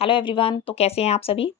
Hello everyone. तो कैसे हैं आप सभी।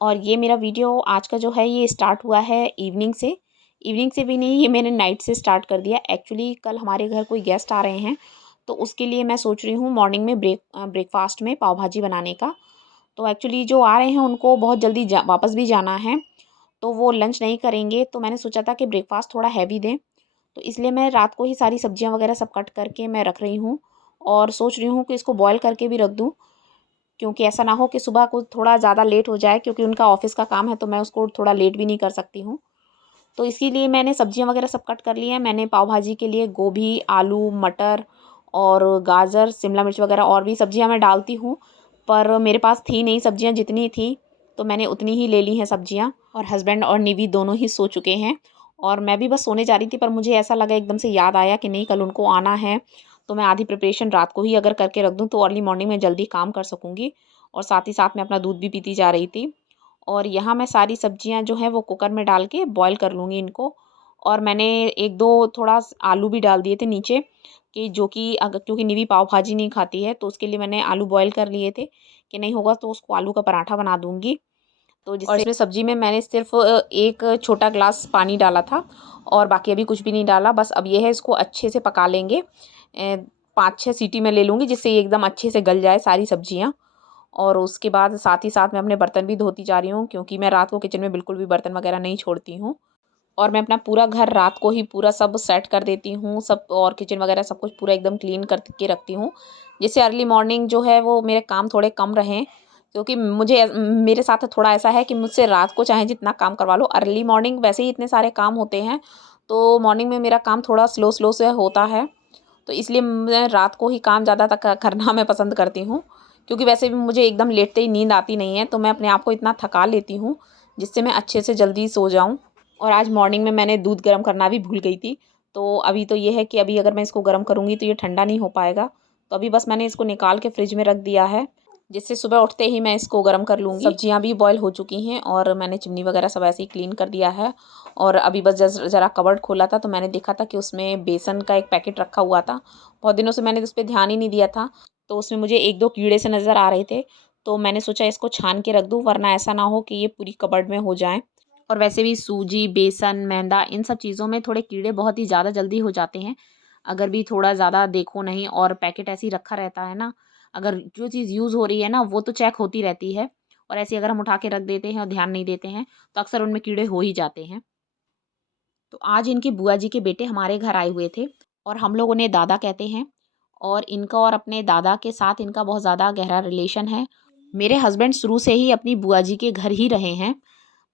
और ये मेरा वीडियो आज का जो है ये स्टार्ट हुआ है इवनिंग से भी नहीं, ये मैंने नाइट से स्टार्ट कर दिया। एक्चुअली कल हमारे घर कोई गेस्ट आ रहे हैं, तो उसके लिए मैं सोच रही हूँ मॉर्निंग में ब्रेकफास्ट में पाव भाजी बनाने का। तो एक्चुअली जो आ रहे हैं उनको बहुत जल्दी वापस भी जाना है, तो वो लंच नहीं करेंगे। तो मैंने सोचा था कि ब्रेकफास्ट थोड़ा हैवी दें, तो इसलिए मैं रात को ही सारी सब्जियां वगैरह सब कट करके मैं रख रही हूँ। और सोच रही हूँ कि इसको बॉयल करके भी रख दूँ, क्योंकि ऐसा ना हो कि सुबह को थोड़ा ज़्यादा लेट हो जाए, क्योंकि उनका ऑफिस का काम है तो मैं उसको थोड़ा लेट भी नहीं कर सकती हूँ। तो इसीलिए मैंने सब्जियां वगैरह सब कट कर ली हैं। मैंने पाव भाजी के लिए गोभी, आलू, मटर और गाजर, शिमला मिर्च वगैरह और भी सब्जियां मैं डालती हूँ, पर मेरे पास थी नहीं सब्जियां जितनी थी, तो मैंने उतनी ही ले ली हैं सब्जियां। और हस्बैंड और निवी दोनों ही सो चुके हैं, और मैं भी बस सोने जा रही थी, पर मुझे ऐसा लगा, एकदम से याद आया कि नहीं कल उनको आना है, तो मैं आधी प्रिपरेशन रात को ही अगर करके रख दूँ तो अर्ली मॉर्निंग में जल्दी काम कर सकूँगी। और साथ ही साथ मैं अपना दूध भी पीती जा रही थी। और यहाँ मैं सारी सब्जियाँ जो हैं वो कुकर में डाल के बॉयल कर लूँगी इनको। और मैंने एक दो थोड़ा आलू भी डाल दिए थे नीचे, कि जो कि अगर क्योंकि निवी पाव भाजी नहीं खाती है, तो उसके लिए मैंने आलू बॉयल कर लिए थे, कि नहीं होगा तो उसको आलू का पराठा बना दूँगी। तो जिससे, और इसमें सब्जी में मैंने सिर्फ एक छोटा ग्लास पानी डाला था, और बाकी अभी कुछ भी नहीं डाला। बस अब ये है, इसको अच्छे से पका लेंगे। 5-6 सीटी में ले लूँगी, जिससे ये एकदम अच्छे से गल जाए सारी सब्जियाँ। और उसके बाद साथ ही साथ मैं अपने बर्तन भी धोती जा रही हूँ, क्योंकि मैं रात को किचन में बिल्कुल भी बर्तन वगैरह नहीं छोड़ती हूँ। और मैं अपना पूरा घर रात को ही पूरा सब सेट कर देती हूँ सब, और किचन वगैरह सब कुछ पूरा एकदम क्लीन करके रखती हूँ, जिससे अर्ली मॉर्निंग जो है वो मेरे काम थोड़े कम रहें। क्योंकि मुझे मेरे साथ थोड़ा ऐसा है कि मुझसे रात को चाहे जितना काम करवा लो, अर्ली मॉर्निंग वैसे ही इतने सारे काम होते हैं, तो मॉर्निंग में मेरा काम थोड़ा स्लो स्लो से होता है। तो इसलिए मैं रात को ही काम ज़्यादा तक करना मैं पसंद करती हूँ, क्योंकि वैसे भी मुझे एकदम लेटते ही नींद आती नहीं है, तो मैं अपने आप को इतना थका लेती हूँ जिससे मैं अच्छे से जल्दी सो जाऊँ। और आज मॉर्निंग में मैंने दूध गर्म करना भी भूल गई थी, तो अभी तो ये है कि अभी अगर मैं इसको गर्म करूँगी तो ये ठंडा नहीं हो पाएगा। तो अभी बस मैंने इसको निकाल के फ्रिज में रख दिया है, जिससे सुबह उठते ही मैं इसको गर्म कर लूँगी। सब्जियाँ भी बॉयल हो चुकी हैं, और मैंने चिमनी वगैरह सब ऐसे ही क्लीन कर दिया है। और अभी बस ज़रा कबर्ड खोला था, तो मैंने देखा था कि उसमें बेसन का एक पैकेट रखा हुआ था। बहुत दिनों से मैंने उस पर ध्यान ही नहीं दिया था, तो उसमें मुझे 1-2 कीड़े से नज़र आ रहे थे। तो मैंने सोचा इसको छान के रख दूँ, वरना ऐसा ना हो कि ये पूरी कबर्ड में हो जाए। और वैसे भी सूजी, बेसन, मैदा, इन सब चीज़ों में थोड़े कीड़े बहुत ही ज़्यादा जल्दी हो जाते हैं, अगर भी थोड़ा ज़्यादा देखो नहीं। और पैकेट ऐसे ही रखा रहता है ना, अगर जो चीज़ यूज़ हो रही है ना वो तो चेक होती रहती है, और ऐसे अगर हम उठा के रख देते हैं और ध्यान नहीं देते हैं, तो अक्सर उनमें कीड़े हो ही जाते हैं। तो आज इनकी बुआ जी के बेटे हमारे घर आए हुए थे, और हम लोग उन्हें दादा कहते हैं। और इनका और अपने दादा के साथ इनका बहुत ज़्यादा गहरा रिलेशन है। मेरे हस्बैंड शुरू से ही अपनी बुआ जी के घर ही रहे हैं,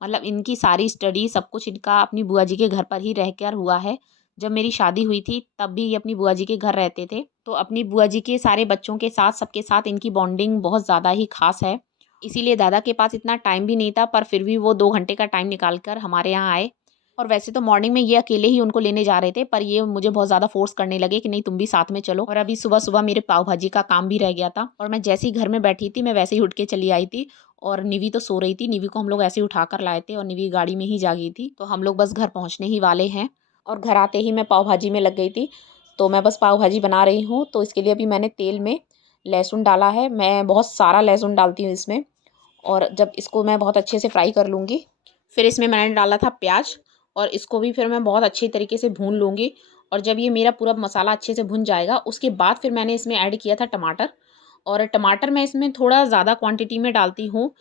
मतलब इनकी सारी स्टडी सब कुछ इनका अपनी बुआ जी के घर पर ही रह कर हुआ है। जब मेरी शादी हुई थी तब भी ये अपनी बुआ जी के घर रहते थे, तो अपनी बुआ जी के सारे बच्चों के साथ सबके साथ इनकी बॉन्डिंग बहुत ज़्यादा ही खास है। इसीलिए दादा के पास इतना टाइम भी नहीं था, पर फिर भी वो 2 घंटे का टाइम निकाल कर हमारे यहाँ आए। और वैसे तो मॉर्निंग में ये अकेले ही उनको लेने जा रहे थे, पर ये मुझे बहुत ज़्यादा फोर्स करने लगे कि नहीं तुम भी साथ में चलो। और अभी सुबह सुबह मेरे पाव भाजी का काम भी रह गया था, और मैं जैसे ही घर में बैठी थी मैं वैसे ही उठ के चली आई थी। और निवी तो सो रही थी, निवी को हम लोग ऐसे ही उठा कर लाए थे, और निवी गाड़ी में ही जागी थी, तो हम लोग बस घर पहुँचने ही वाले हैं। और घर आते ही मैं पाव भाजी में लग गई थी, तो मैं बस पाव भाजी बना रही हूँ। तो इसके लिए अभी मैंने तेल में लहसुन डाला है, मैं बहुत सारा लहसुन डालती हूँ इसमें। और जब इसको मैं बहुत अच्छे से फ्राई कर लूँगी, फिर इसमें मैंने डाला था प्याज, और इसको भी फिर मैं बहुत अच्छी तरीके से भून लूँगी। और जब ये मेरा पूरा मसाला अच्छे से भुन जाएगा, उसके बाद फिर मैंने इसमें ऐड किया था टमाटर। और टमाटर मैं इसमें थोड़ा ज़्यादा क्वांटिटी में डालती हूँ,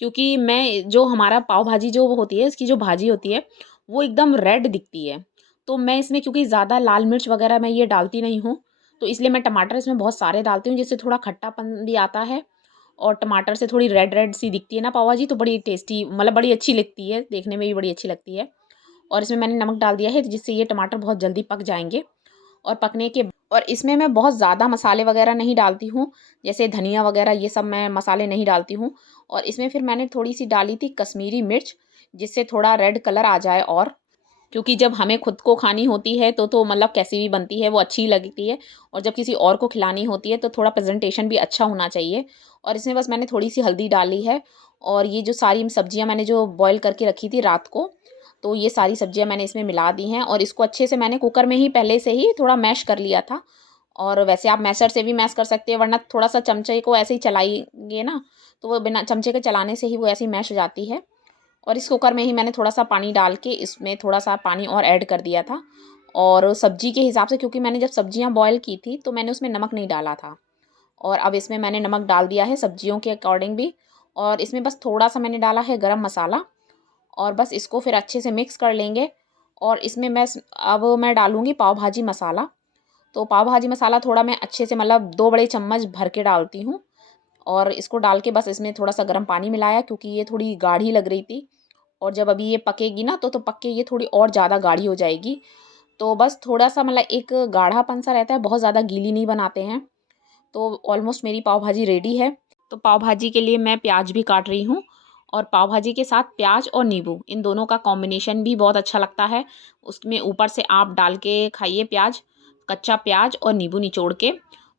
क्योंकि मैं जो हमारा पाव भाजी जो होती है, इसकी जो भाजी होती है वो एकदम रेड दिखती है। तो मैं इसमें क्योंकि ज़्यादा लाल मिर्च वगैरह मैं ये डालती नहीं हूँ, तो इसलिए मैं टमाटर इसमें बहुत सारे डालती हूँ, जिससे थोड़ा खट्टापन भी आता है। और टमाटर से थोड़ी रेड रेड सी दिखती है ना पाव भाजी, तो बड़ी टेस्टी, मतलब बड़ी अच्छी लगती है, देखने में भी बड़ी अच्छी लगती है। और इसमें मैंने नमक डाल दिया है, जिससे ये टमाटर बहुत जल्दी पक जाएंगे। और पकने के, और इसमें मैं बहुत ज़्यादा मसाले वगैरह नहीं डालती हूँ, जैसे धनिया वगैरह ये सब मैं मसाले नहीं डालती हूँ। और इसमें फिर मैंने थोड़ी सी डाली थी कश्मीरी मिर्च, जिससे थोड़ा रेड कलर आ जाए। और क्योंकि जब हमें खुद को खानी होती है तो मतलब कैसी भी बनती है वो अच्छी लगती है, और जब किसी और को खिलानी होती है तो थोड़ा प्रेजेंटेशन भी अच्छा होना चाहिए। और इसमें बस मैंने थोड़ी सी हल्दी डाली है। और ये जो सारी सब्जियां मैंने जो बॉईल करके रखी थी रात को, तो ये सारी सब्जियां मैंने इसमें मिला दी हैं, और इसको अच्छे से मैंने कुकर में ही पहले से ही थोड़ा मैश कर लिया था। और वैसे आप मैशर से भी मैश कर सकते हैं, वरना थोड़ा सा चमचे को ऐसे ही चलाएंगे ना तो वो बिना चमचे के चलाने से ही वो ऐसे ही मैश हो जाती है। और इस कुकर में ही मैंने थोड़ा सा पानी डाल के इसमें थोड़ा सा पानी और ऐड कर दिया था, और सब्जी के हिसाब से, क्योंकि मैंने जब सब्जियां बॉयल की थी तो मैंने उसमें नमक नहीं डाला था। और अब इसमें मैंने नमक डाल दिया है सब्जियों के अकॉर्डिंग भी। और इसमें बस थोड़ा सा मैंने डाला है गरम मसाला, और बस इसको फिर अच्छे से मिक्स कर लेंगे। और इसमें अब मैं डालूँगी पाव भाजी मसाला। तो पाव भाजी मसाला थोड़ा मैं अच्छे से, मतलब 2 बड़े चम्मच भर के डालती हूँ। और इसको डाल के बस इसमें थोड़ा सा गर्म पानी मिलाया, क्योंकि ये थोड़ी गाढ़ी लग रही थी। और जब अभी ये पकेगी ना तो पक के ये थोड़ी और ज़्यादा गाढ़ी हो जाएगी। तो बस थोड़ा सा, मतलब एक गाढ़ापन सा रहता है, बहुत ज़्यादा गीली नहीं बनाते हैं। तो ऑलमोस्ट मेरी पाव भाजी रेडी है। तो पाव भाजी के लिए मैं प्याज भी काट रही हूँ, और पाव भाजी के साथ प्याज और नींबू, इन दोनों का कॉम्बिनेशन भी बहुत अच्छा लगता है। उसमें ऊपर से आप डाल के खाइए प्याज, कच्चा प्याज और नींबू निचोड़ के,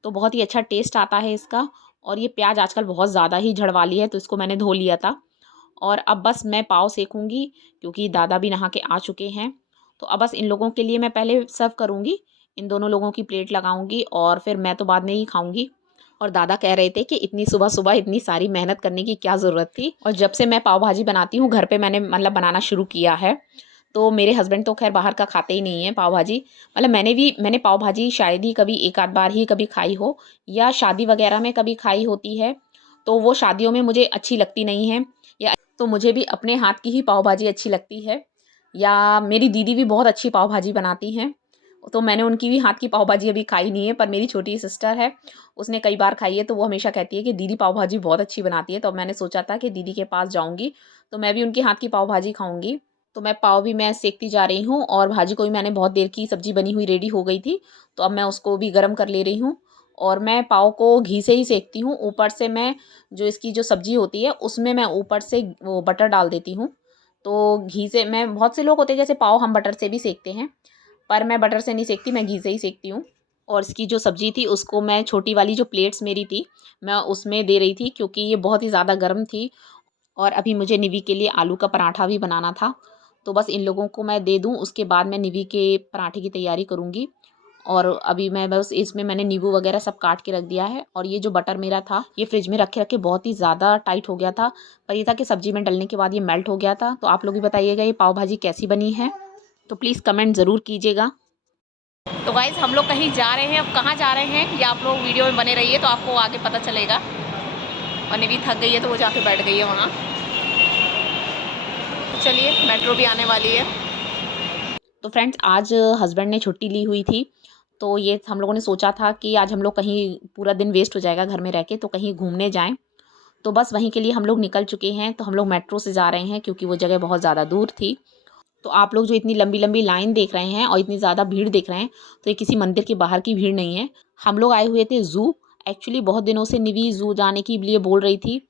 तो बहुत ही अच्छा टेस्ट आता है इसका। और ये प्याज आजकल बहुत ज़्यादा ही झड़वाली है, तो इसको मैंने धो लिया था। और अब बस मैं पाव सेकूँगी, क्योंकि दादा भी नहा के आ चुके हैं। तो अब बस इन लोगों के लिए मैं पहले सर्व करूँगी, इन दोनों लोगों की प्लेट लगाऊँगी, और फिर मैं तो बाद में ही खाऊँगी। और दादा कह रहे थे कि इतनी सुबह-सुबह इतनी सारी मेहनत करने की क्या ज़रूरत थी। और जब से मैं पाव भाजी बनाती हूँ घर पे, मैंने मतलब बनाना शुरू किया है, तो मेरे हस्बैंड तो खैर बाहर का खाते ही नहीं हैं पाव भाजी। मतलब मैंने पाव भाजी शायद ही कभी एक आध बार ही कभी खाई हो, या शादी वगैरह में कभी खाई होती है, तो वो शादियों में मुझे अच्छी लगती नहीं है। या तो मुझे भी अपने हाथ की ही पाव भाजी अच्छी लगती है। या मेरी दीदी भी बहुत अच्छी पाव भाजी बनाती हैं, तो मैंने उनकी भी हाथ की पाव भाजी अभी खाई नहीं है, पर मेरी छोटी सिस्टर है, उसने कई बार खाई है, तो वो हमेशा कहती है कि दीदी पाव भाजी बहुत अच्छी बनाती है। तो मैंने सोचा था कि दीदी के पास जाऊँगी, तो मैं भी उनके हाथ की पाव भाजी खाऊँगी। तो मैं पाव भी मैं सेकती जा रही हूँ, और भाजी को भी मैंने बहुत देर की, सब्ज़ी बनी हुई रेडी हो गई थी, तो अब मैं उसको भी गरम कर ले रही हूँ। और मैं पाव को घी से ही सेकती हूँ, ऊपर से मैं जो इसकी जो सब्ज़ी होती है उसमें मैं ऊपर से वो बटर डाल देती हूँ। तो घी से, मैं, बहुत से लोग होते हैं जैसे पाव हम बटर से भी सेकते हैं, पर मैं बटर से नहीं सेकती, मैं घी से ही सेकती हूँ। और इसकी जो सब्ज़ी थी उसको मैं छोटी वाली जो प्लेट्स मेरी थी, मैं उसमें दे रही थी, क्योंकि ये बहुत ही ज़्यादा गर्म थी। और अभी मुझे निवी के लिए आलू का पराठा भी बनाना था, तो बस इन लोगों को मैं दे दूँ, उसके बाद मैं निवी के पराठे की तैयारी करूँगी। और अभी मैं बस इसमें मैंने नींबू वगैरह सब काट के रख दिया है। और ये जो बटर मेरा था, ये फ्रिज में रखे रखे बहुत ही ज़्यादा टाइट हो गया था, पर ये था कि सब्ज़ी में डलने के बाद ये मेल्ट हो गया था। तो आप लोग भी बताइएगा ये पाव भाजी कैसी बनी है, तो प्लीज़ कमेंट ज़रूर कीजिएगा। तो गाइज़ हम लोग कहीं जा रहे हैं, अब कहाँ जा रहे हैं ये आप लोग वीडियो में बने रहिए, तो आपको आगे पता चलेगा। और निवी थक गई है तो वो जाके बैठ गई है वहाँ। चलिए, मेट्रो भी आने वाली है। तो फ्रेंड्स, आज हस्बैंड ने छुट्टी ली हुई थी, तो ये हम लोगों ने सोचा था कि आज हम लोग कहीं, पूरा दिन वेस्ट हो जाएगा घर में रह के, तो कहीं घूमने जाएं। तो बस वहीं के लिए हम लोग निकल चुके हैं। तो हम लोग मेट्रो से जा रहे हैं, क्योंकि वो जगह बहुत ज़्यादा दूर थी। तो आप लोग जो इतनी लंबी लंबी लाइन देख रहे हैं और इतनी ज़्यादा भीड़ देख रहे हैं, तो ये किसी मंदिर के बाहर की भीड़ नहीं है। हम लोग आए हुए थे ज़ू। एक्चुअली बहुत दिनों से निवी ज़ू जाने के लिए बोल रही थी।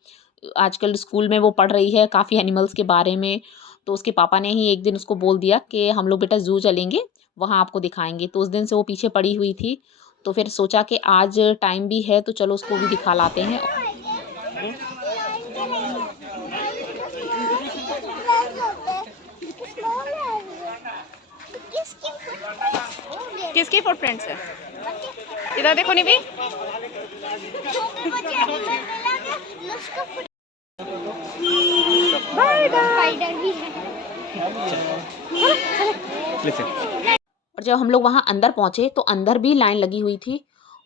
आजकल स्कूल में वो पढ़ रही है काफ़ी एनिमल्स के बारे में, तो उसके पापा ने ही एक दिन उसको बोल दिया कि हम लोग बेटा ज़ू चलेंगे, वहाँ आपको दिखाएंगे। तो उस दिन से वो पीछे पड़ी हुई थी, तो फिर सोचा कि आज टाइम भी है तो चलो उसको भी दिखा लाते हैं। किसकी फुटप्रिंट्स है? इधर देखो निवी। और जब हम लोग वहाँ अंदर पहुँचे तो अंदर भी लाइन लगी हुई थी,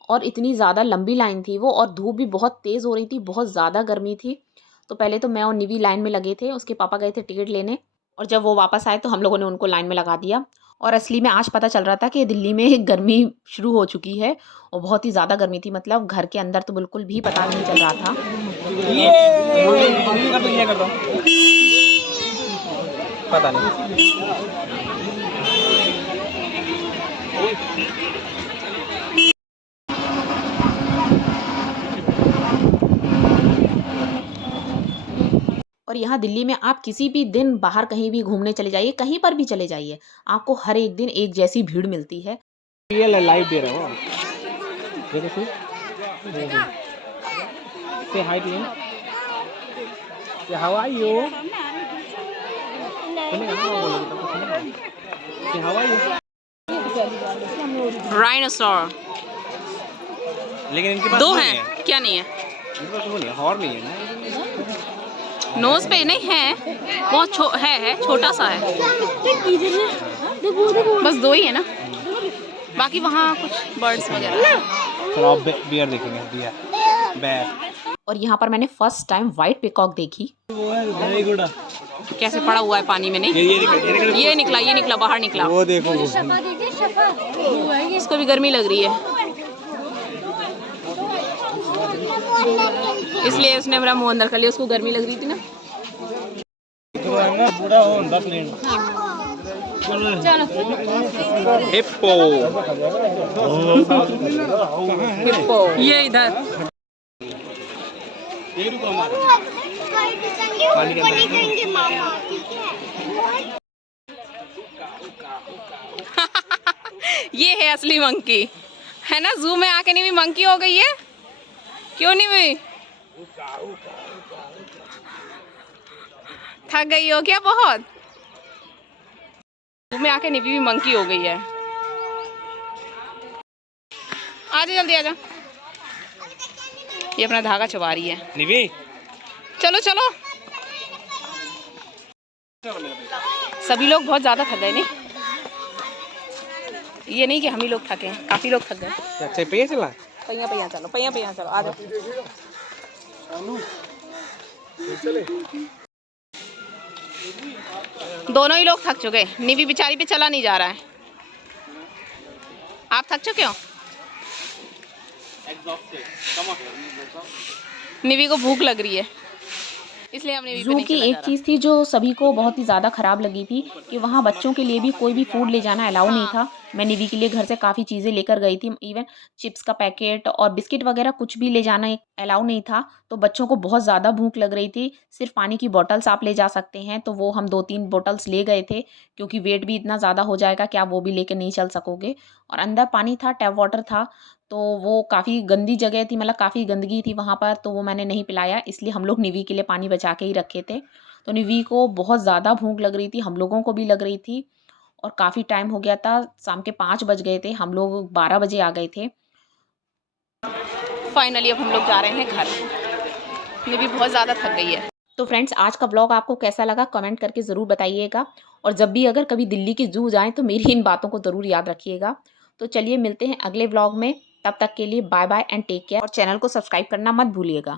और इतनी ज़्यादा लंबी लाइन थी वो, और धूप भी बहुत तेज़ हो रही थी, बहुत ज़्यादा गर्मी थी। तो पहले तो मैं और निवी लाइन में लगे थे, उसके पापा गए थे टिकट लेने, और जब वो वापस आए तो हम लोगों ने उनको लाइन में लगा दिया। और असली में आज पता चल रहा था कि दिल्ली में गर्मी शुरू हो चुकी है, और बहुत ही ज़्यादा गर्मी थी, मतलब घर के अंदर तो बिल्कुल भी पता नहीं चल रहा था। पता नहीं। और यहाँ दिल्ली में आप किसी भी दिन बाहर कहीं भी घूमने चले जाइए, कहीं पर भी चले जाइए, आपको हर एक दिन एक जैसी भीड़ मिलती है। रियल लाइव दे रहा हूँ। Say hi to him. Say how are you? सुनेगा ना वो बोलोगे तब तो सुनेगा। Say how are you? Rhinosaur. लेकिन इनके पास दो वो हैं, नहीं है। क्या नहीं है? इनके पास वो नहीं है, हॉर्न नहीं है। नोज पे नहीं है, बहुत है छोटा सा है। बस दो ही है ना, बाकी वहाँ कुछ बर्ड्स वगैरह। चलो आप बियर देखेंगे, बियर बैर। और यहाँ पर मैंने फर्स्ट टाइम वाइट पिकॉक देखी। Very good. कैसे पड़ा हुआ है पानी में, नहीं ये निकला बाहर निकला। वो देखो इसको भी गर्मी लग रही है, इसलिए उसने मेरा मुंह अंदर कर लिया। उसको गर्मी लग रही थी ना। पूरा हो 10 मिनट। हिप्पो ये इधर ये है असली मंकी, है ना। जू में आके नहीं भी मंकी हो गई है, क्यों नहीं भी? थक गई हो क्या बहुत? जू में आके नहीं भी मंकी हो गई है। आजा जल्दी आजा, ये अपना धागा चबा रही है। निवी चलो चलो, सभी लोग बहुत ज़्यादा थक गए नहीं, ये नहीं कि हम ही लोग थके हैं, काफ़ी लोग थक गए। अच्छा पे चला पहिया चलो, पहिया चलो, आ जाओ। दोनों ही लोग थक चुके, निवी बेचारी पे चला नहीं जा रहा है। आप थक चुके हो? निवी को भूख लग रही है, इसलिए हमने जू की एक चीज़ थी जो सभी को बहुत ही ज़्यादा ख़राब लगी थी कि वहाँ बच्चों के लिए भी कोई भी फूड ले जाना अलाउ नहीं था। मैं निवी के लिए घर से काफ़ी चीज़ें लेकर गई थी, इवन चिप्स का पैकेट और बिस्किट वगैरह कुछ भी ले जाना अलाउ नहीं था। तो बच्चों को बहुत ज़्यादा भूख लग रही थी। सिर्फ पानी की बॉटल्स आप ले जा सकते हैं, तो वो हम 2-3 बॉटल्स ले गए थे क्योंकि वेट भी इतना ज़्यादा हो जाएगा कि आप वो भी लेकर नहीं चल सकोगे। और अंदर पानी था, टैप वाटर था, तो वो काफ़ी गंदी जगह थी, मतलब काफ़ी गंदगी थी वहाँ पर, तो वो मैंने नहीं पिलाया। इसलिए हम लोग निवी के लिए पानी बचा के ही रखे थे। तो निवी को बहुत ज़्यादा भूख लग रही थी, हम लोगों को भी लग रही थी और काफ़ी टाइम हो गया था। शाम के 5 बज गए थे, हम लोग 12 बजे आ गए थे। फाइनली अब हम लोग जा रहे हैं घर। निवी बहुत ज़्यादा थक गई है। तो फ्रेंड्स, आज का व्लॉग आपको कैसा लगा कमेंट करके ज़रूर बताइएगा। और जब भी अगर कभी दिल्ली के जू जाएँ तो मेरी इन बातों को ज़रूर याद रखिएगा। तो चलिए मिलते हैं अगले व्लॉग में, तब तक के लिए bye bye and take care. और चैनल को सब्सक्राइब करना मत भूलिएगा।